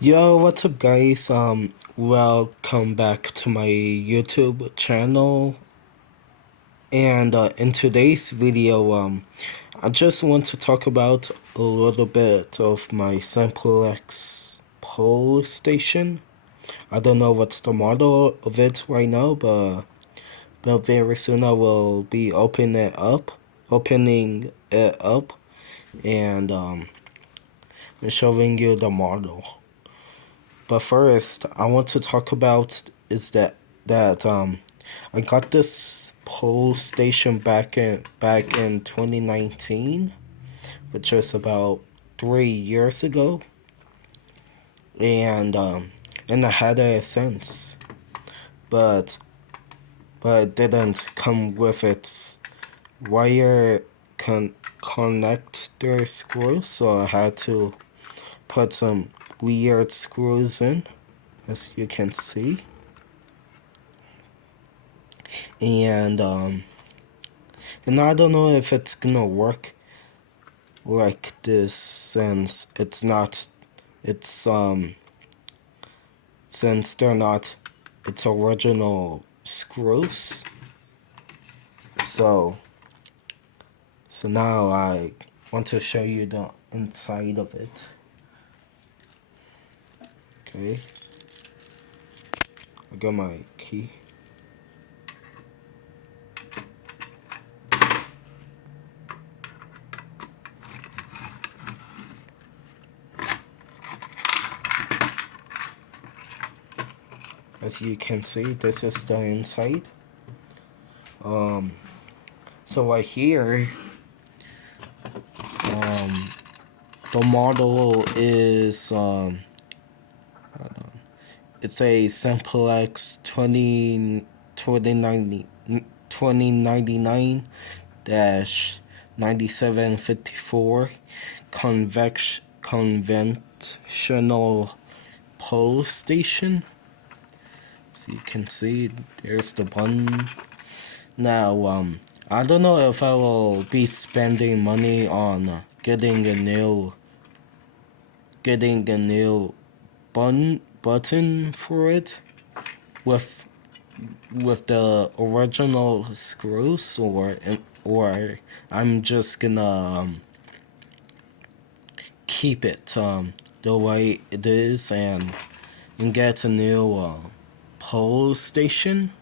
Yo, what's up guys? Welcome back to my YouTube channel. And in today's video, I just want to talk about a little bit of my Simplex pole station. I don't know what's the model of it right now, but very soon I will be opening it up, and showing you the model. But first, I want to talk about is that I got this pole station back in 2019, which is about 3 years ago, and I had it since, but it didn't come with its wire connector screws, so I had to put some weird screws in, as you can see. And and I don't know if it's gonna work like this, since since they're not its original screws. So now I want to show you the inside of it. Okay, I got my key. As you can see, this is the inside. So right here, the model is it's a Simplex 2099 dash 9754 conventional pole station. So you can see there's the button. Now I don't know if I will be spending money on getting a new button for it with the original screws, or I'm just gonna keep it the way it is and get a new pole station.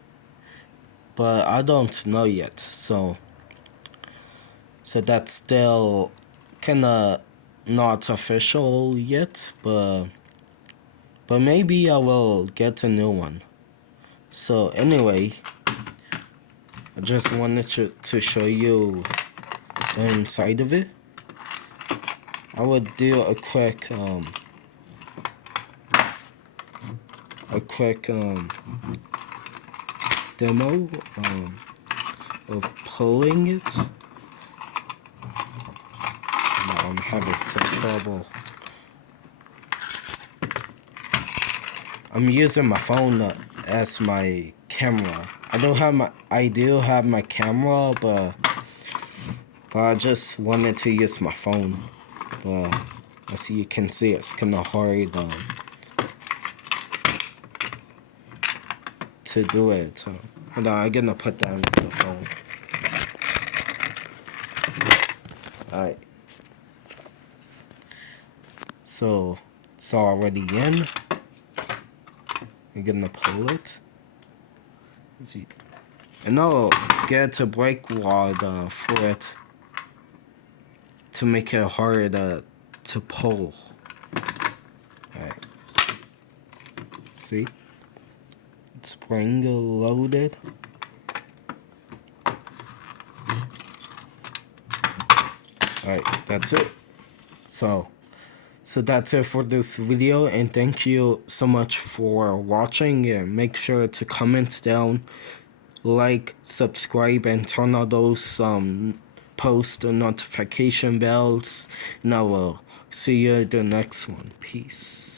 But I don't know yet, so that's still kinda not official yet, but maybe I will get a new one. So anyway, I just wanted to show you the inside of it. I would do a quick demo of pulling it. Now I'm having some trouble. I'm using my phone as my camera. I do have my camera, but I just wanted to use my phone. But as you can see, it's kinda hard to do it. So hold on, I'm gonna put down the phone. Alright. So it's already in. I'm gonna pull it. See, and I'll get a brake rod for it to make it hard to pull. Alright. See? It's spring loaded. Alright, that's it. So that's it for this video, and thank you so much for watching, and make sure to comment down, like, subscribe, and turn on those post notification bells, and I will see you in the next one. Peace.